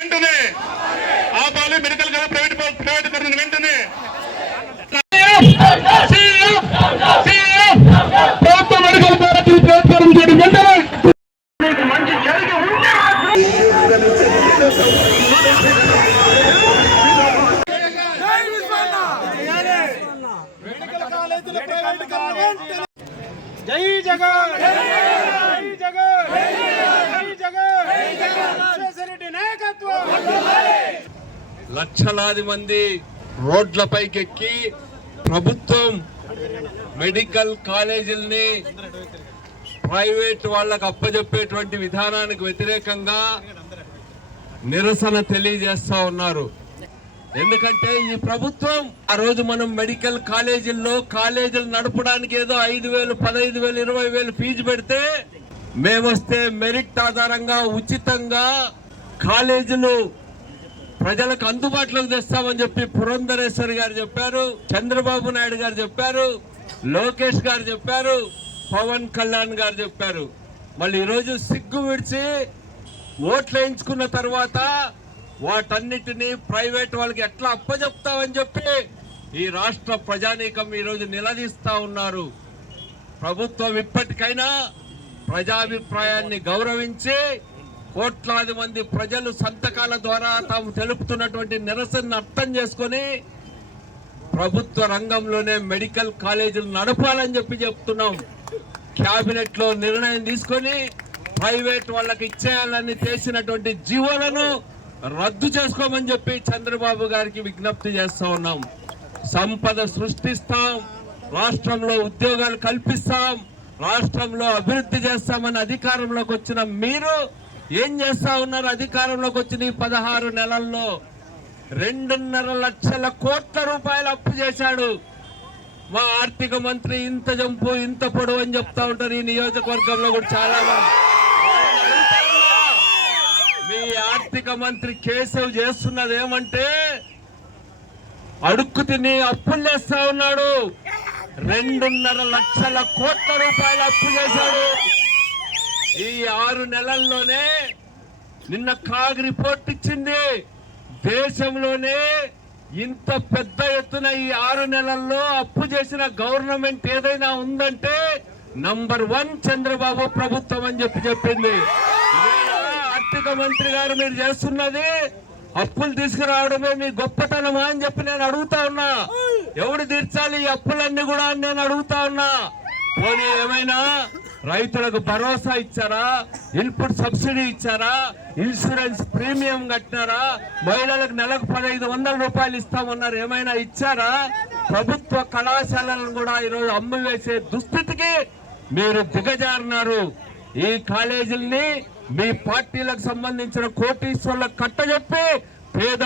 వెంటనే ఆపాలి medical private వెంటనే ప్రభుత్వ మెడికల్ కాలేజీలు ప్రైవేటీకరణ చేయడం వెంటనే మంచి జరిగి జై జగన్ జై జగన్ లక్షలాది మంది రోడ్లపైకెక్కి ప్రభుత్వం మెడికల్ కాలేజీల్ని ప్రైవేట్ వాళ్ళకు అప్పజెప్పేటువంటి విధానానికి వ్యతిరేకంగా నిరసన తెలియజేస్తా ఉన్నారు. ఎందుకంటే ఈ ప్రభుత్వం ఆ రోజు మనం మెడికల్ కాలేజీలు నడపడానికి ఏదో 5,000, 15,000, 20,000 ఫీజు పెడితే మేమొస్తే మెరిట్ ఆధారంగా ఉచితంగా కాలేజీలు ప్రజలకు అందుబాటులోకి తెస్తామని చెప్పి పురంధరేశ్వరి గారు చెప్పారు, చంద్రబాబు నాయుడు గారు చెప్పారు, లోకేష్ గారు చెప్పారు, పవన్ కళ్యాణ్ గారు చెప్పారు. మళ్ళీ ఈరోజు సిగ్గు విడిచి ఓట్లు వేయించుకున్న తర్వాత వాటన్నిటినీ ప్రైవేట్ వాళ్ళకి ఎట్లా అప్పచెప్తామని చెప్పి ఈ రాష్ట్ర ప్రజానీకం ఈరోజు నిలదీస్తా ఉన్నారు. ప్రభుత్వం ఇప్పటికైనా ప్రజాభిప్రాయాన్ని గౌరవించి కోట్లాది మంది ప్రజలు సంతకాల ద్వారా తాము తెలుపుతున్నటువంటి నిరసనను అర్థం చేసుకొని ప్రభుత్వ రంగంలోనే మెడికల్ కాలేజీలు నడపాలని చెప్పి చెప్తున్నాం. క్యాబినెట్ లో నిర్ణయం తీసుకొని ప్రైవేట్ వాళ్ళకి ఇచ్చేయాలని చేసినటువంటి జీవోలను రద్దు చేసుకోమని చెప్పి చంద్రబాబు గారికి విజ్ఞప్తి చేస్తా ఉన్నాం. సంపద సృష్టిస్తాం, రాష్ట్రంలో ఉద్యోగాలు కల్పిస్తాం, రాష్ట్రంలో అభివృద్ధి చేస్తామని అధికారంలోకి వచ్చిన మీరు ఏం చేస్తా ఉన్నారు? అధికారంలోకి వచ్చిన ఈ 16 నెలల్లో 2.5 లక్షల కోట్ల రూపాయలు అప్పు చేశాడు. మా ఆర్థిక మంత్రి ఇంత జంపు ఇంత పొడవు అని చెప్తా ఉంటారు. ఈ నియోజకవర్గంలో కూడా చాలా మంది మీ ఆర్థిక మంత్రి కేశవ్ చేస్తున్నది ఏమంటే అడుక్కు తిని అప్పులు చేస్తా ఉన్నాడు. 2.5 లక్షల కోట్ల రూపాయలు అప్పు చేశాడు. ఈ 6 నెలల్లోనే నిన్న కాగ్ రిపోర్ట్ ఇచ్చింది, దేశంలోనే ఇంత పెద్ద ఎత్తున ఈ 6 నెలల్లో అప్పు చేసిన గవర్నమెంట్ ఏదైనా ఉందంటే నంబర్ 1 చంద్రబాబు ప్రభుత్వం అని చెప్పింది. ఆర్థిక మంత్రి గారు మీరు చేస్తున్నది అప్పులు తీసుకురావడమే మీ గొప్పతనమా అని చెప్పి నేను అడుగుతా ఉన్నా. ఎవడు తీర్చాలి ఈ అప్పులన్నీ కూడా అని నేను అడుగుతా ఉన్నా. పోనీ ఏమైనా రైతులకు భరోసా ఇచ్చారా? ఇన్పుట్ సబ్సిడీ ఇచ్చారా? ఇన్సూరెన్స్ ప్రీమియం కట్టినారా? మహిళలకు నెలకు 1,500 రూపాయలు ఇస్తామన్నారు, ఏమైనా ఇచ్చారా? ప్రభుత్వ కళాశాలను కూడా ఈరోజు అమ్మివేసే దుస్థితికి మీరు దిగజారినారు. ఈ కాలేజీల్ని మీ పార్టీలకు సంబంధించిన కోటీశ్వర్లకు కట్టజెప్పి పేద